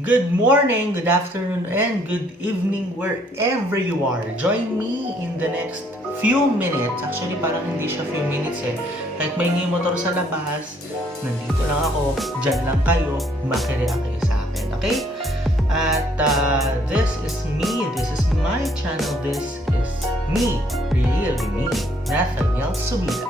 Good morning, good afternoon, and good evening wherever you are. Join me in the next few minutes. Actually, parang hindi siya few minutes eh. Kahit may ngay motor sa labas, nandito lang ako, dyan lang kayo, makireact kayo sa akin, okay? At this is me, this is my channel, this is me, really me, Nathaniel Subida.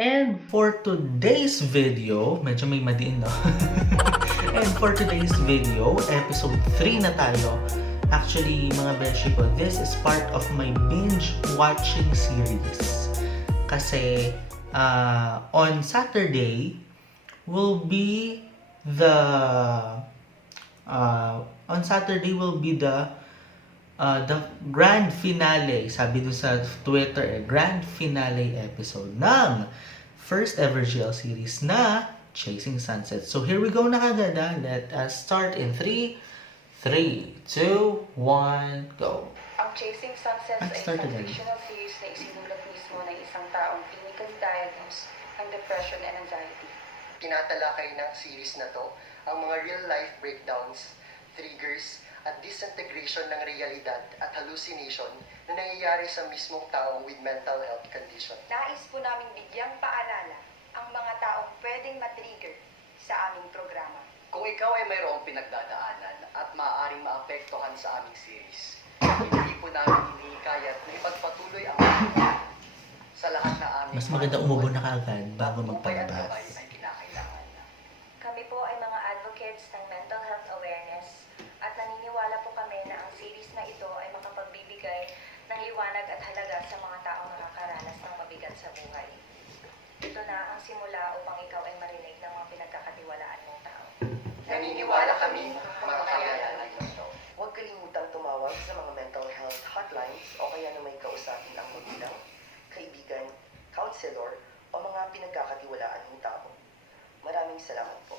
And for today's video, medyo may madiin, no? And for today's video, episode 3 na tayo. Actually, mga beshi ko, this is part of my binge watching series. Kasi, on Saturday will be the the grand finale, sabi doon sa Twitter, grand finale episode ng first ever GL series na Chasing Sunset. So here we go na kagad. Let us start in 3, 2, 1, go. Ang Chasing Sunsets ay isang fictional series na isinulat mismo ng isang taong clinically diagnosed ng depression and anxiety. Tinatalakay ng series na to ang mga real-life breakdowns, triggers, at disintegration ng realidad at hallucination na nangyayari sa mismong taong with mental health condition. Nais po namin bigyang paalala ang mga taong pwedeng matrigger sa aming programa. Kung ikaw ay mayroong pinagdadaanan at maaaring maapektuhan sa aming series, hindi po namin hinihikayat na ipagpatuloy ang sa lahat na aming Mas maganda umubo na kaagad bago upay at gabay magpalabas. ay kinakailangan na. Kami po ay mga advocates ng mental health awareness at naniniwala po kami na ang series na ito ay makapagbibigay ng liwanag at halaga sa mga taong nakakaranas ng mabigat sa buhay. Ito na ang simula upang ikaw ay marinig ng mga pinagkakatiwalaan mong tao. Naniniwala kami makakayaan ng ito. Huwag kalimutang tumawag sa mga mental health hotlines o kaya na may kausapin ang magulang, kaibigan, counselor o mga pinagkakatiwalaan ng tao. Maraming salamat po.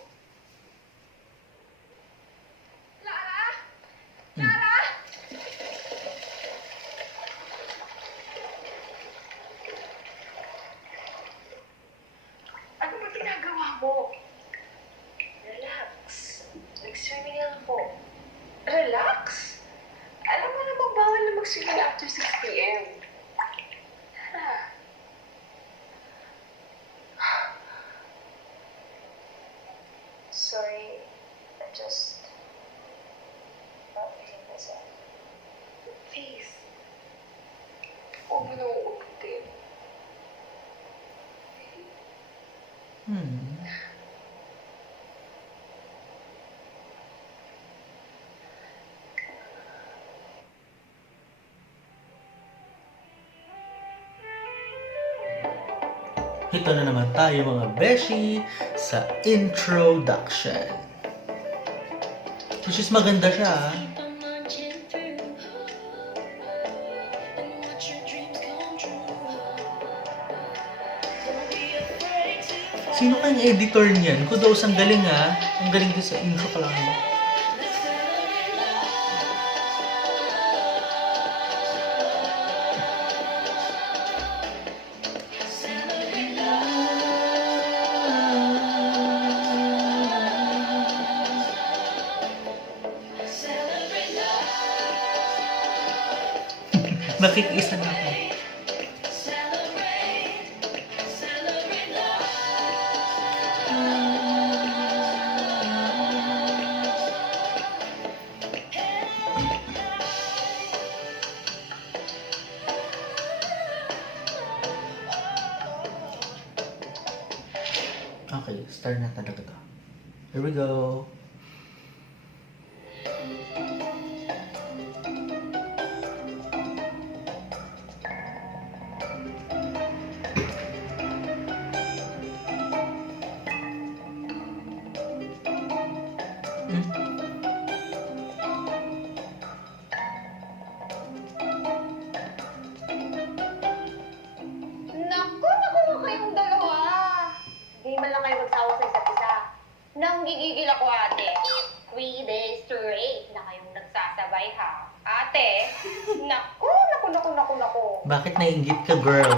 Ano ba ginagawa mo? Relax. Nag-swimming lang ako. Relax? Alam mo namang bawal na mag-swimming after 6 p.m. Tara. Sorry, I'm just not feeling myself. Please. Huwag mo na uulitin. Hmm. Ito na naman tayo mga beshi sa introduction. Which is maganda siya. Sino kayang editor niyan? Kudos, ang galing ha. Ang galing din sa intro pa lang. Nakikiisa na ako. Okay, start na talaga to. Here we go. Hindi man lang kayo magsawa sa isa't isa. Nanggigigil ako ate. ate. Naku. Bakit naiingit ka, girl?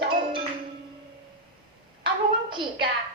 So, ano ang chika?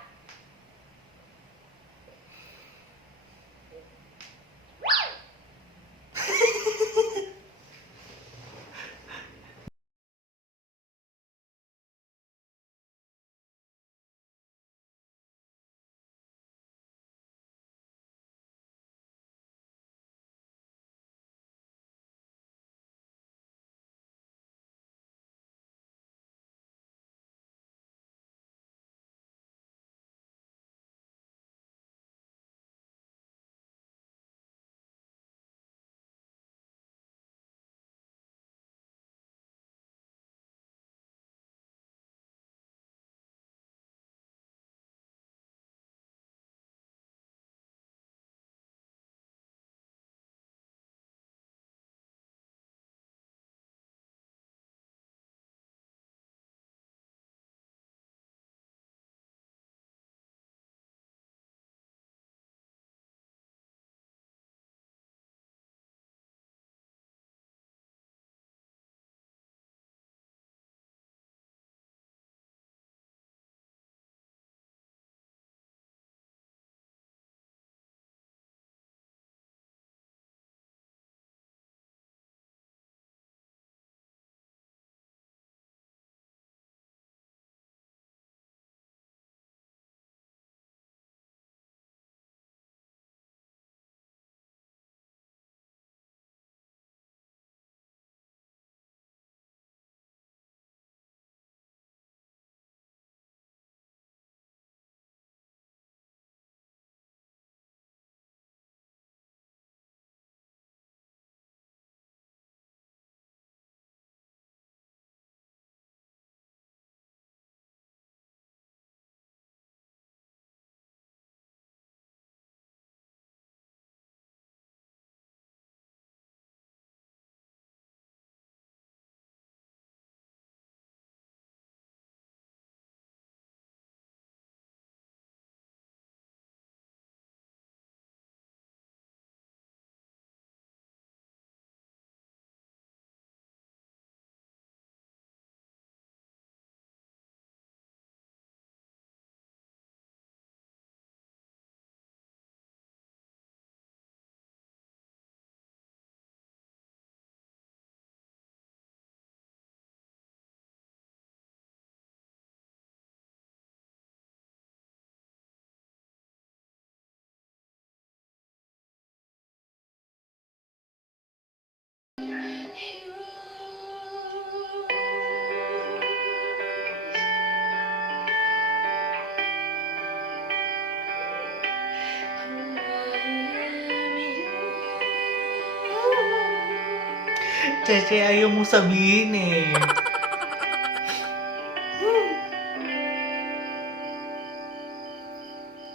Cheche, ayaw mo sabihin eh.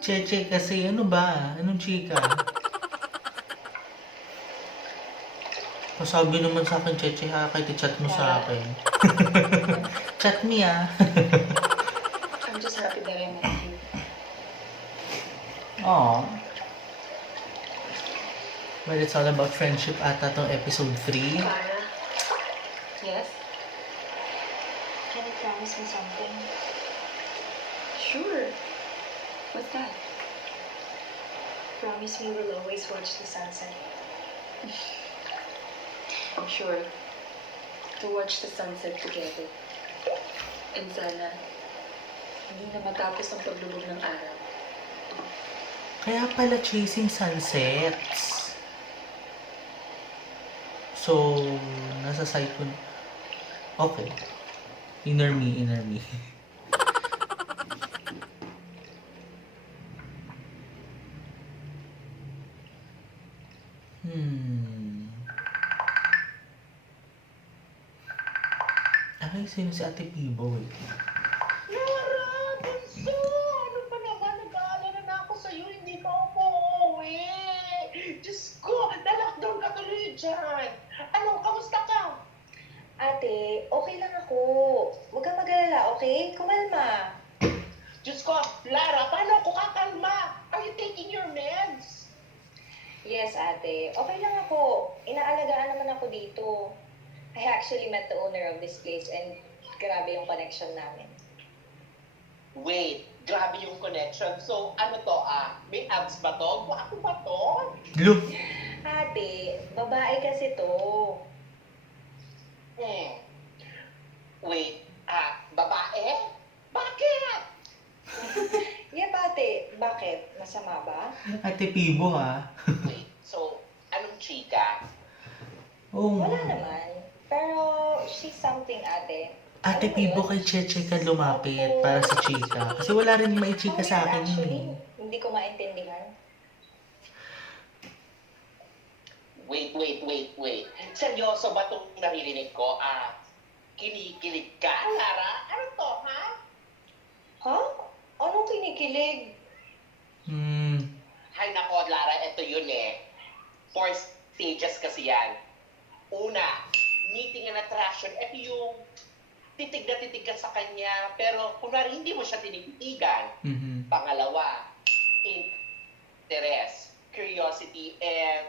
Cheche, kasi ano ba? Anong chika? Pasabi naman sa akin, Cheche ha, kahit i-chat mo sa akin. Chat me ah. I'm just happy that I met you. Aww. But it's all about friendship ata tong episode 3. Clara? Yes? Can you promise me something? Sure. What's that? Promise me we'll always watch the sunset. I'm sure. To watch the sunset together. And sana, hindi na matapos ang paglubog ng araw. Kaya pala chasing sunsets. So, nasa side ko. Okay. Inner me. Ay, sino si Ate Pibo eh? Lara, Bunso! Ano ba naman? Nag-aalala na ako sa'yo, hindi pa ako uuwi. Diyos ko, na-lockdown ka tuloy dyan. Ano, kamusta ka? Ate, okay lang ako. Huwag kang mag-alala, okay? Kumalma. Diyos ko, Lara, paano ako kakalma? Are you taking your meds? ate. Okay lang ako. Inaalagaan naman ako dito. I actually met the owner of this place and grabe yung connection namin. Wait, grabe yung connection. So, ano to may abs ba to? Ako ba to? Look, Ate, babae kasi to. Wait, babae? Bakit? Yeah, ate. Bakit? Masama ba? Ate Pibo ha. Wait, so, anong chika? Oo Wala nga. naman. Pero she's something, ate. Ate Pibo kay Cheche ka lumapit para sa chika. Kasi wala rin may chika sa akin yun Actually, eh. hindi ko maintindihan. Wait. Seryoso ba itong naririnig ko? Kinikilig ka, Lara? Ano to, ha? Ha? Anong kinikilig? Hay nako, Lara, ito yun eh. 4 stages kasi yan. Una, meeting and attraction. Ito yung titig na titig ka sa kanya, pero kunwari hindi mo siya tinititigan. Mhm. Pangalawa, interest, curiosity, and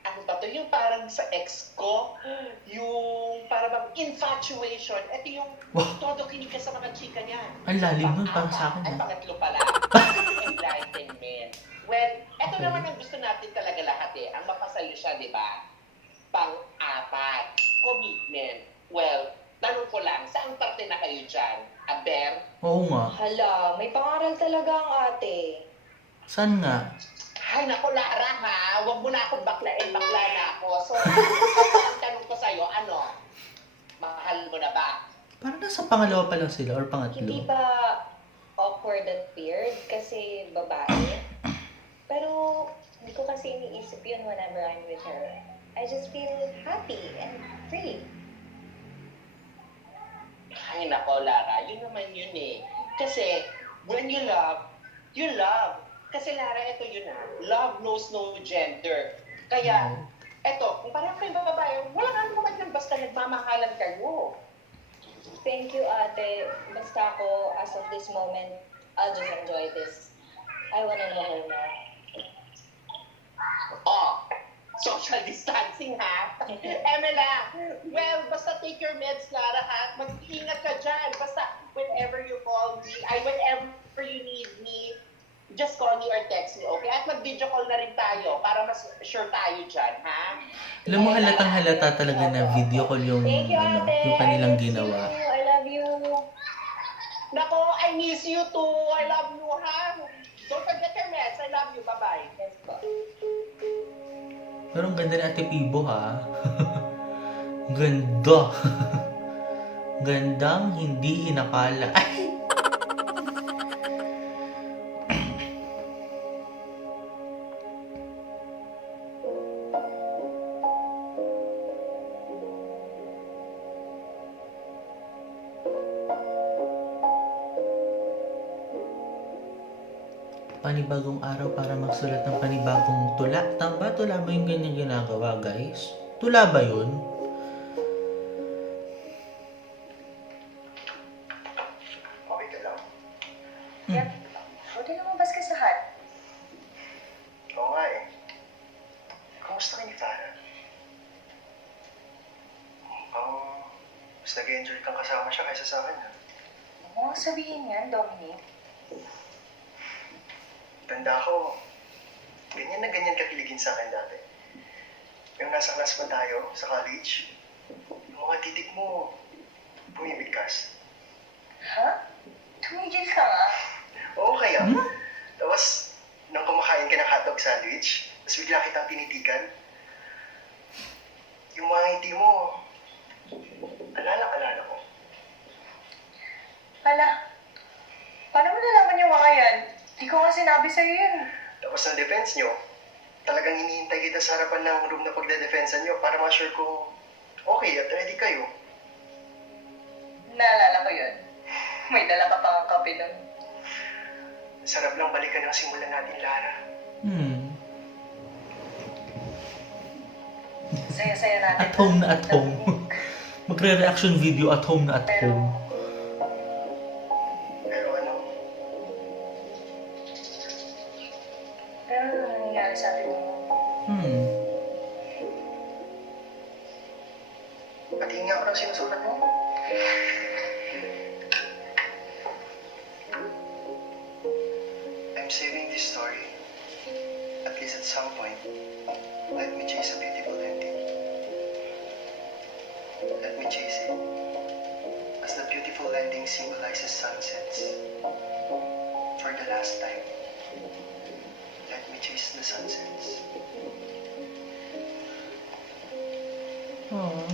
ano ba to? Yung parang sa ex ko, yung parang infatuation. Ito yung Wow. todo kinig ka sa mga chika niya. Ang lalim nun para sa akin Ay, ha. pangatlo pala. Enlightenment. Well, ito Okay. naman ang gusto natin talaga lahat eh. Ang mapasayo siya, di ba? Pang-apat, commitment. Well, tanong ko lang, saan parte na kayo dyan? Aber? Oo nga. Hala, may pangaral talaga ang ate. Saan nga? Ay, naku, Lara ha. Huwag mo na akong baklain, bakla na ako. So, ang tanong ko sa'yo, ano? Mahal mo na ba? Parang nasa pangalawa pa lang sila or pangatlo. Hindi ba awkward at weird kasi babae? Pero hindi ko kasi iniisip yun whenever I'm with her. I just feel happy and free. Ay, nako, Lara. Yun naman yun eh. Kasi, when you love, you love. Kasi, Lara, ito yun love knows no gender. Kaya, eto, kung parang kayo babae, wala ka naman lang basta nagmamahalan kayo. Thank you, ate. Basta ako, as of this moment, I'll just enjoy this. I wanna know her more. Oh, social distancing ha? Emela, well, basta take your meds, Lara, ha? Mag-ingat ka dyan. Basta whenever you call me, whenever you need me, just call me or text me, okay? At mag-video call na rin tayo para mas sure tayo dyan, ha? Alam mo, halatang halata talaga na video call yung, Thank you, ano, ate. yung kanilang I miss ginawa. you. I love you. Nako, I miss you too. I love you, ha? Don't forget your meds. I love you. Bye-bye. Yes po. Pero ang ganda ni Ate Pibo ha. Ganda. Gandang hindi inakala. Ay! Panibagong araw para magsulat ng panibagong tula. Tama, tula ba yung ganyan ginagawa, guys? Tula ba yun? Okay ka lang. Yep. Buti lumabas ka sa hot. Oo nga eh. Kumusta ka ni Farah? Mas nag-enjoy kang kasama siya kaysa sa akin, ha? Huwag mo nga sabihin yan, Dominic. Tanda ko, ganyan na ganyan kakiligin sa akin dati. Yung nasa class pa tayo, sa college, yung mga titik mo, bumibigkas. Ha? Tumigil ka nga. Oo kaya. Tapos, nung kumakain ka ng hotdog sandwich, tapos bigla kitang tinitikan, yung mga ngiti mo, alala ko. Hala, paano mo nalaman yung mga yan? Di ko nga sinabi sa'yo yun. Tapos ng defense nyo, talagang hinihintay kita sa harapan ng room na pagdedefensa nyo para ma-sure kung okay at ready kayo. Naalala ko yun. May dala ka pang kape nun. Sarap lang balikan ang simulan natin, Lara. Saya-saya natin. At home na at home. Magre-reaction video at home na at home. Pero ano, Pero ano nangyari sa atin mo. Patingin nga ako ng sinusulat mo. I'm saving this story. At least at some point, let me chase a beautiful ending. Let me chase it. As the beautiful ending symbolizes sunsets. For the last time, let me chase the sunsets. Oh.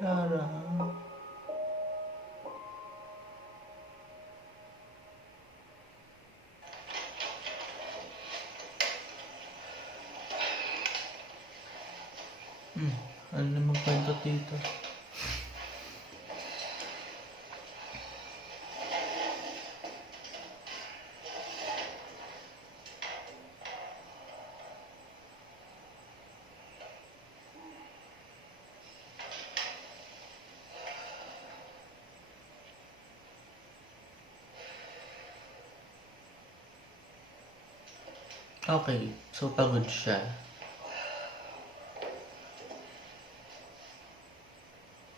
Lara. Ano na magkwento dito? Okay, so pagod siya.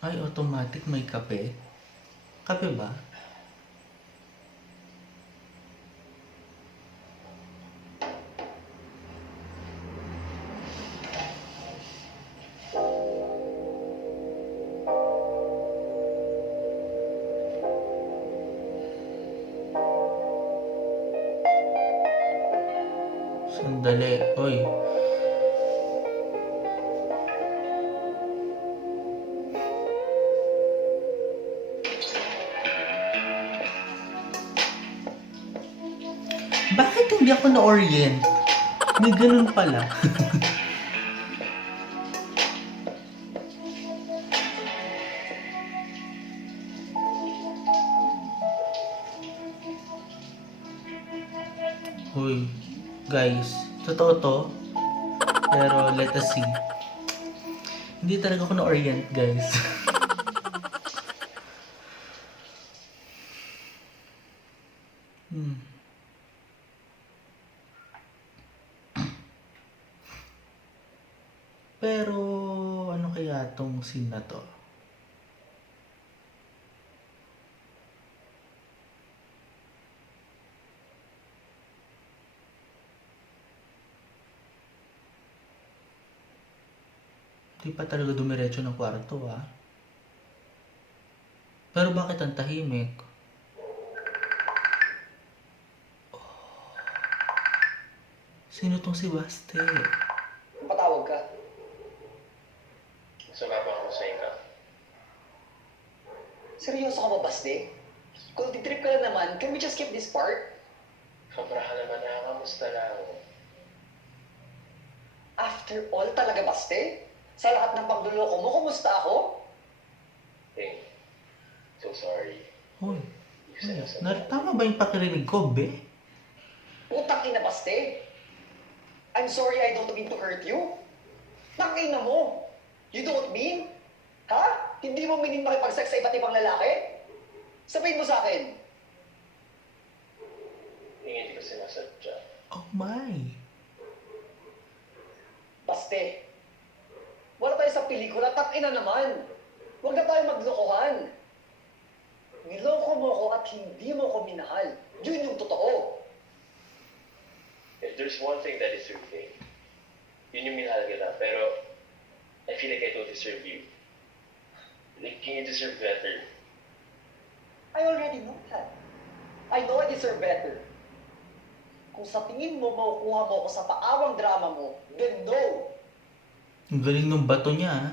Ay, automatic may kape? Kape ba? Sandali, oy. Bakit hindi ako na-orient? May ganun pala. Hoy, guys, totoo to. Pero let us see. Hindi talaga ako na-orient, guys. Pero ano kaya tong scene na to? Di pa talaga dumiretso ng kwarto, ah. Pero bakit ang tahimik? Sino tong si Baste? Patawag ka. Gusto nga ba kamusayin ka? Seryoso ka ba, Baste? Kung titrip ka na naman, can we just skip this part? Sobra ka naman nakakamusta lang. After all, talaga, Baste? Sa lahat ng pagduloko mo, kumusta ako? Hey, so sorry. Hoy, Hindi ko sinasadya. tama ba yung pakirinig ko, be? Putang ina, Baste. I'm sorry I don't mean to hurt you. Tangina mo. You don't mean? Ha? Hindi mo meaning makipag-sex sa iba't ibang lalaki? Sabihin mo sa akin. Hindi ko sinasadya. Oh my. Baste. Wala tayo sa pelikula, tangina naman. Huwag na tayo maglokohan. Niloko mo ko at hindi mo ko minahal. Yun yung totoo. If there's one thing that is certain, yun yung minahal kita, pero I feel like I don't deserve you. Like, you deserve better. I already know that. I know I deserve better. Kung sa tingin mo makukuha mo ako sa paawang drama mo, then no. Ang galing ng bato niya, ah.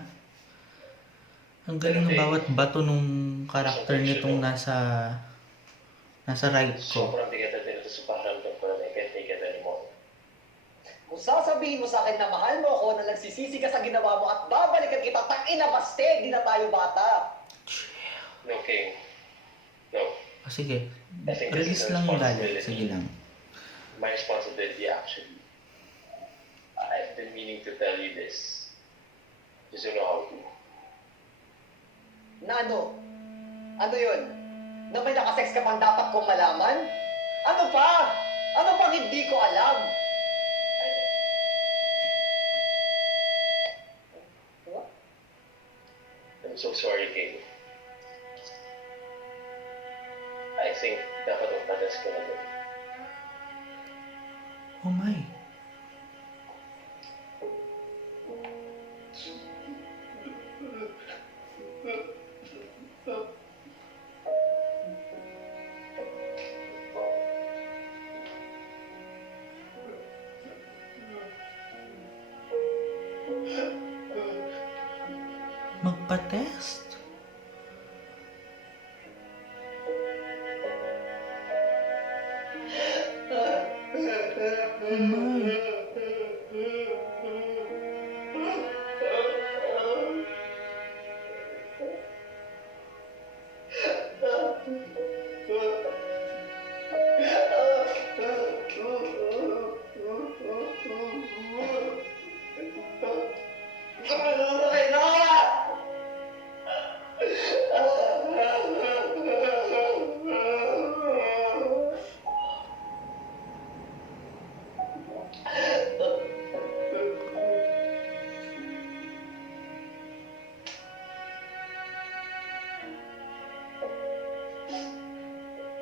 Ang galing ng bawat bato nung karakter nitong nasa right ko. Sobrang bigat na dito sa pakiramdam ko na I can't take it anymore. Kung sasabihin mo sa akin na mahal mo ako, na nagsisisi ka sa ginawa mo at babalikan kita, tangina, Baste, di na tayo bata. No, King. No. Ah, sige. I think this Release is a lang yung galit. responsibility. Sige lang. My responsibility, actually. I've been meaning to tell you this. Just to know how to. Na ano? Ano yun? Na may nakasex ka pang dapat kong malaman? Ano pa? Ano pang hindi ko alam? What? I'm so sorry, Kay. I think dapat magpatas ko na doon. Oh my. Magpa-test? Oh my.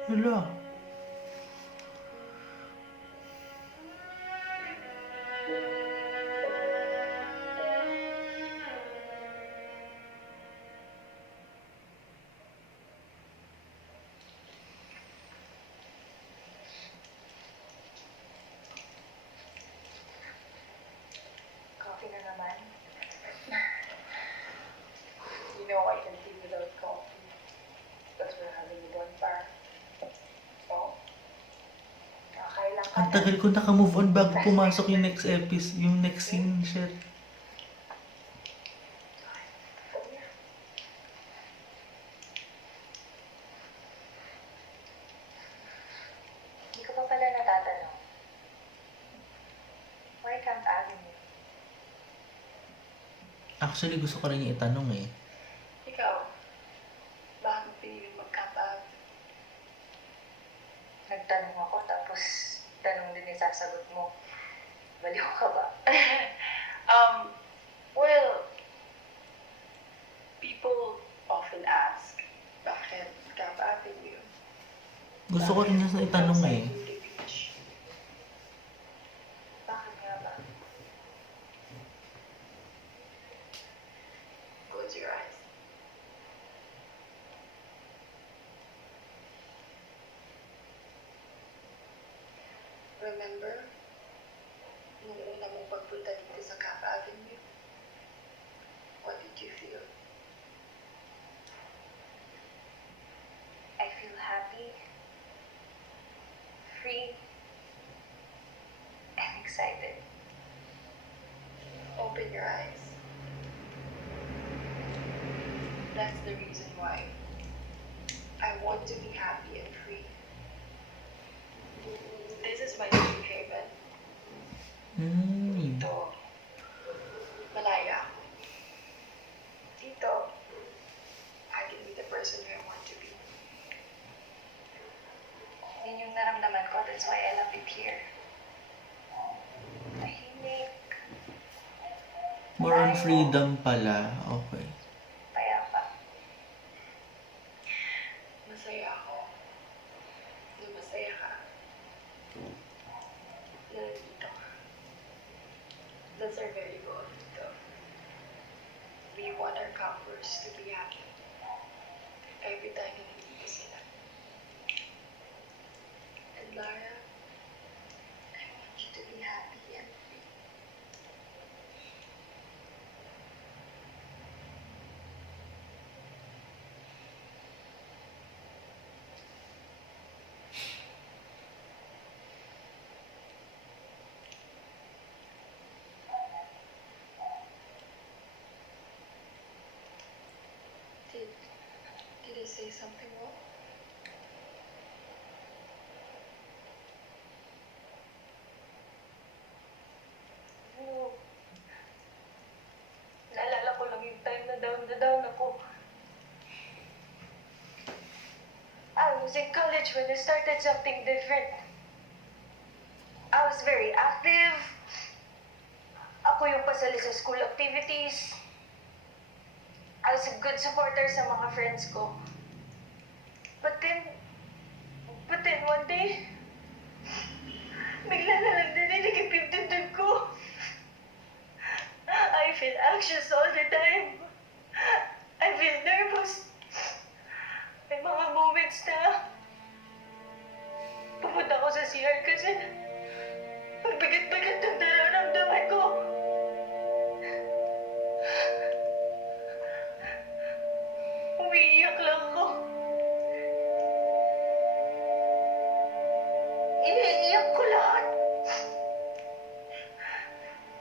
Hala. Coffee na naman. You know I can live without coffee. But we're having bonfire. Oh? Nakakailang ka Ang na. tagal ko naka-move on bago pumasok yung next episode, yung next scene, shit. Hindi ko pa pala natatanong. Why Camp Avenue? Actually, gusto ko rin yung itanong eh. Ikaw, bakit pinili magkapag? Nagtanong ako tapos tanong din yung sasagot mo. Baliw ka ba? Well, people often ask, bakit Camp Avenue? Gusto ko rin yung itanong eh. Outside Beauty Beach. Bakit nga ba? Close your eyes. Remember, nung una mong pagpunta dito sa Camp Avenue, what did you feel? I feel happy, free, and excited. Open your eyes. That's the reason why I want to be happy and free. This is my safe haven. Hmm. Dito, malaya ako. Dito, I can be the person who I want to be. Yun yung naramdaman ko, that's why I love it here. Tahimik, More on freedom pala. Okay. payapa. Masaya ako. Na masaya ka. Na nandito ka. That's our very goal dito. We want our campers to be happy. Every time na nandito sila. And Lara, I want you to be happy and free. Did I say something wrong? Oo. Naalala ko lang yung time na down ako. in college when I started something different. I was very active. Ako yung pasali sa school activities. I was a good supporter sa mga friends ko. But then one day, bigla na lang naninikip yung dibdib ko. I feel anxious all the time. I feel nervous. May mga moments na pupunta ako sa CR kasi pagbigat-bigat ng nararamdaman ko. Umiiyak lang ako. Iniiyak ko lahat.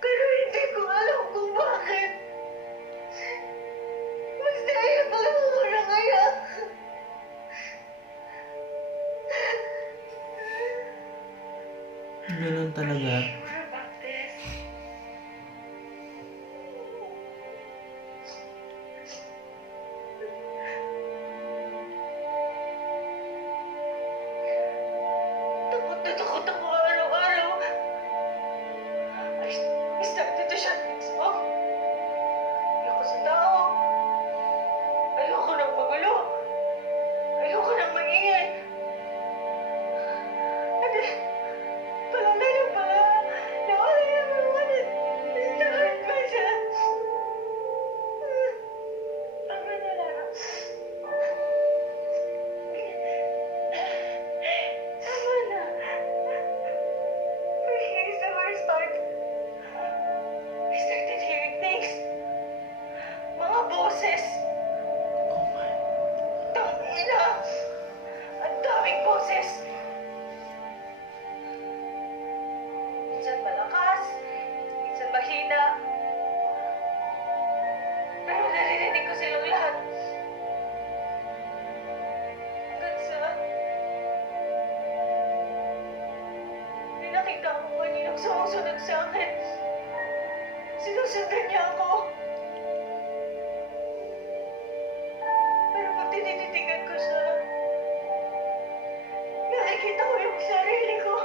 Pero hindi ko alam kung bakit. Basta iyak lang ako na kaya. Ganun talaga. What about this? Takot na takot ako araw-araw. I started to shut things off. Ayoko sa tao. Ayoko nang magulo. Ayoko nang maingay. And then, parang meron pala na all I ever wanted is to hurt myself. Tama na lang. Tama na. But here's the worst part. I started hearing things. Mga boses. Oh my. Tangina. Ang daming boses. Minsan malakas, minsan mahina. Pero naririnig ko silang lahat. Hanggang sa... May nakita ko kaninang sumusunod sa akin. Sinusundan niya ako. Pero pag tinititigan ko siya, nakikita ko yung sarili ko.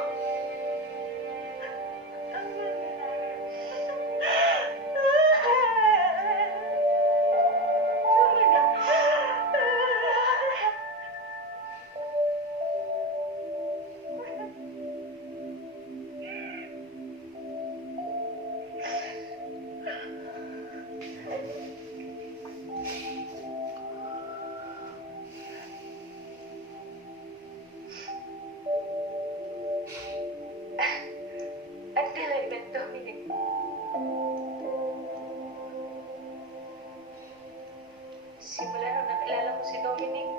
Until I met Dominic. Simula nung nakilala ko si Dominic,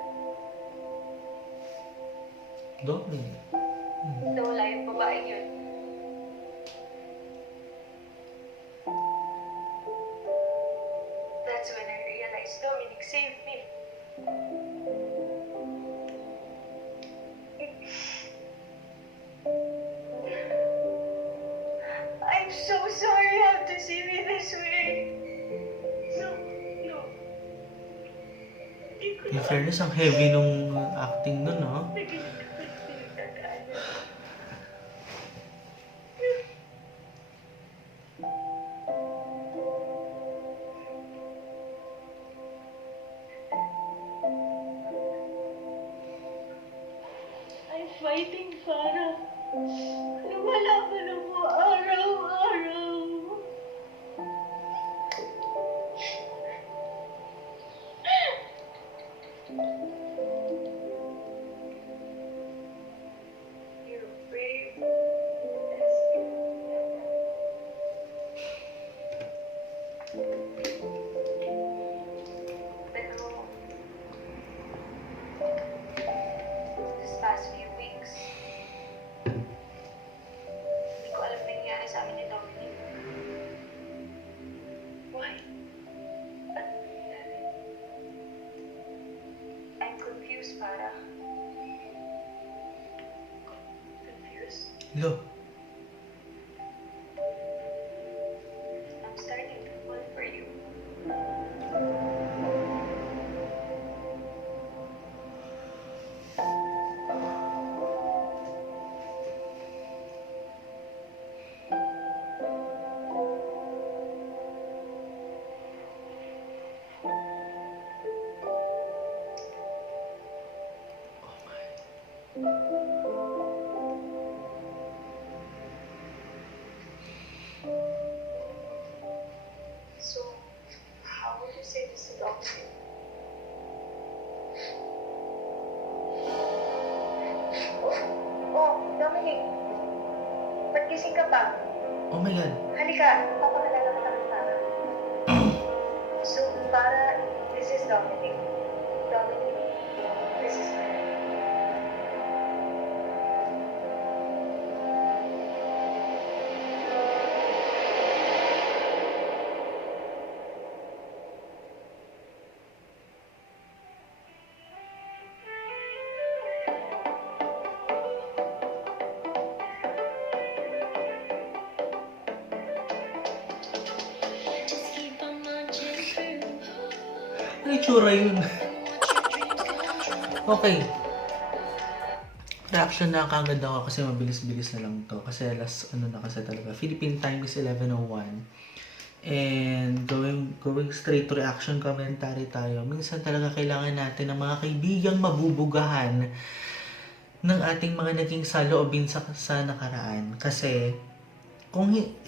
Dominic. nawala yung babaeng yun. That's when I realized Dominic saved me. I'm so sorry you have to see me this way. No. Hindi ko In fairness, ang heavy nung acting nun, no? I'm fighting para lumalaban ako araw-araw. You're brave. Pero this past few weeks, hindi ko alam nangyari sa amin ni Dominic. Why? Ano nangyari? I'm confused, para. Confused. Lo, I'm starting to fall for you. Oh, Dominic. Ba't gising ka pa? Oh my God. Halika, papakilala ka ng Farah. So, Farah, this is Dominic. Dominic, this is Farah. Ano itsura yun? Okay. Reaction na kagad ako kasi mabilis-bilis na lang to. Kasi ano na kasi talaga. Philippine time is 11:01. And going straight to reaction commentary tayo. Minsan talaga kailangan natin ng mga kaibigang mabubugahan ng ating mga naging saloobin sa nakaraan. Kasi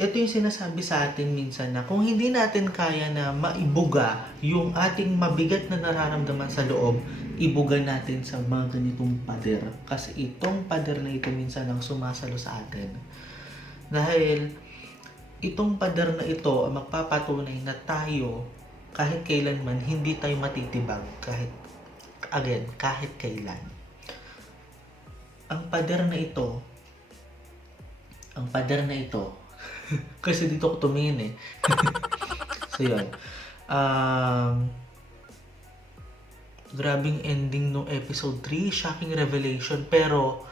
ito yung sinasabi sa atin minsan na kung hindi natin kaya na maibuga yung ating mabigat na nararamdaman sa loob, ibuga natin sa mga ganitong pader. Kasi itong pader na ito minsan ang sumasalo sa atin. Dahil itong pader na ito ang magpapatunay na tayo kahit kailanman hindi tayo matitibag kahit kailan. Ang pader na ito kasi dito ko tumingin eh. So yun. Grabing ending nung episode 3, shocking revelation, pero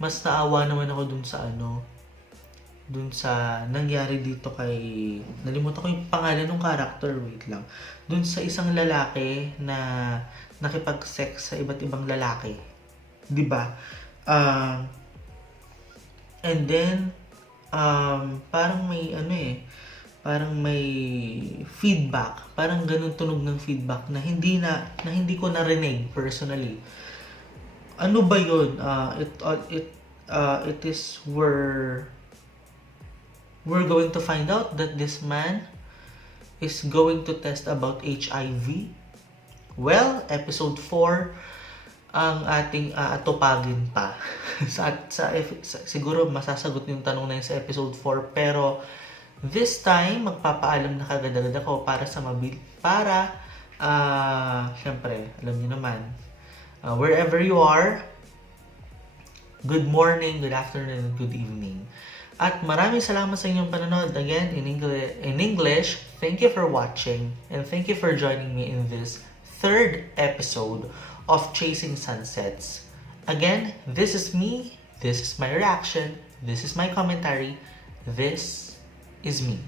mas naawa naman ako dun sa nangyari dito kay, nalimutan ko yung pangalan ng character, wait lang. Dun sa isang lalaki na nakipag-sex sa iba't ibang lalaki. 'Di ba? And then parang may parang may feedback, parang ganun tunog ng feedback na hindi ko narinig personally. Ano ba 'yun? It is where we're going to find out that this man is going to test about HIV. Well, episode 4 ang ating atupagin pa. Siguro masasagot yung tanong na yun sa episode 4, pero this time magpapaalam na kagad-agad ako para syempre, alam niyo naman, wherever you are, good morning, good afternoon, good evening. At maraming salamat sa inyong panonood. Again, in English, thank you for watching and thank you for joining me in this third episode of Chasing Sunsets. Again, this is me, this is my reaction, this is my commentary, this is me.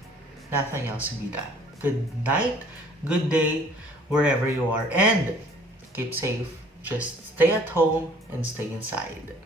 Nothing else to be done. Good night, good day, wherever you are, and keep safe. Just stay at home and stay inside.